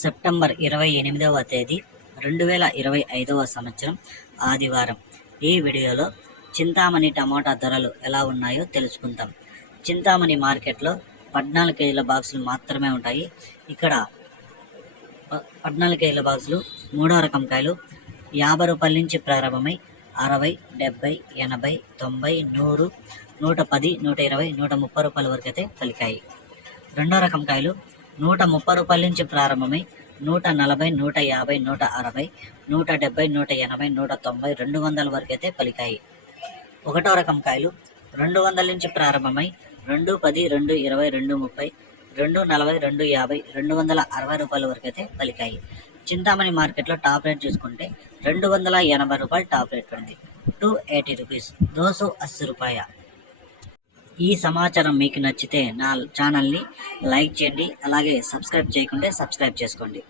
September 28వ తేదీ 2025వ సంవత్సరం ఆదివారం. ఈ వీడియోలో చింతామణి టమాటా ధరలు ఎలా ఉన్నాయో తెలుసుకుందాం. చింతామణి మార్కెట్లో 14 కేజీల బాక్సులు మాత్రమే ఉంటాయి. ఇక్కడ 14 కేజీల బాక్సులు మూడో రకం కాయలు 50 రూపాయల నుంచి ప్రారంభమై 60, 70, 80, 90, 100, 110, 120, 130 రూపాయల వరకు అయితే పలికాయి. రెండో రకం కాయలు 130 రూపాయల నుంచి ప్రారంభమై 140, 150, 160, 170, 180, 190, 200 వరకు అయితే పలికాయి. ఒకటో రకం కాయలు 200 నుంచి ప్రారంభమై 210, 220, 230, 240, 250, 260 రూపాయల వరకు అయితే పలికాయి. చింతామణి మార్కెట్లో టాప్ రేట్ చూసుకుంటే 280 రూపాయలు టాప్ రేట్ పడింది. 280 రూపీస్, 280 రూపాయ. ఈ సమాచారం మీకు నచ్చితే నా ఛానల్ని లైక్ చేయండి, అలాగే సబ్స్క్రైబ్ చేయకుంటే సబ్స్క్రైబ్ చేసుకోండి.